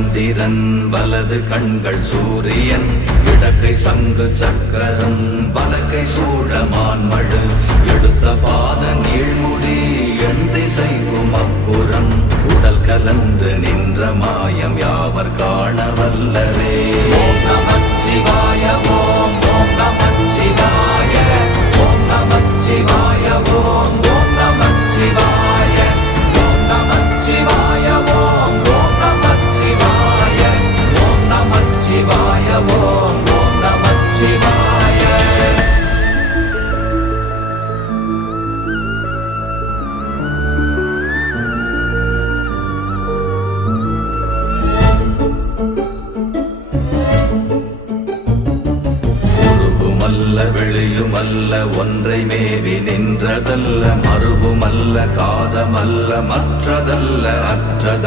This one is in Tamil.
சந்திரன் வலது கண்கள் சூரியன் இடக்கை சங்கு சக்கரம் வலக்கை சூழமான்மழு எடுத்த பாத நீழ்முடி எண் திசைக்கும் அப்புறம் உடல் கலந்து நின்ற மாயம் யாவர் காண வல்லரே. ஓம் நமச்சிவாய ஓம் ஓம் நமச்சிவாய ஓம் நமச்சிவாய ஓம் ஓம் நமச்சிவாய ஓம் நமச்சிவாய ஓம் ஓம் நமச்சிவாய ஓம் நமச்சிவாய ஓம் ஓம் நமச்சிவாய. வெளியுமல்ல ஒன்றை மேவி நின்றதல்ல மறுவுமல்ல காதமல்ல மற்றதல்ல அற்றதல்ல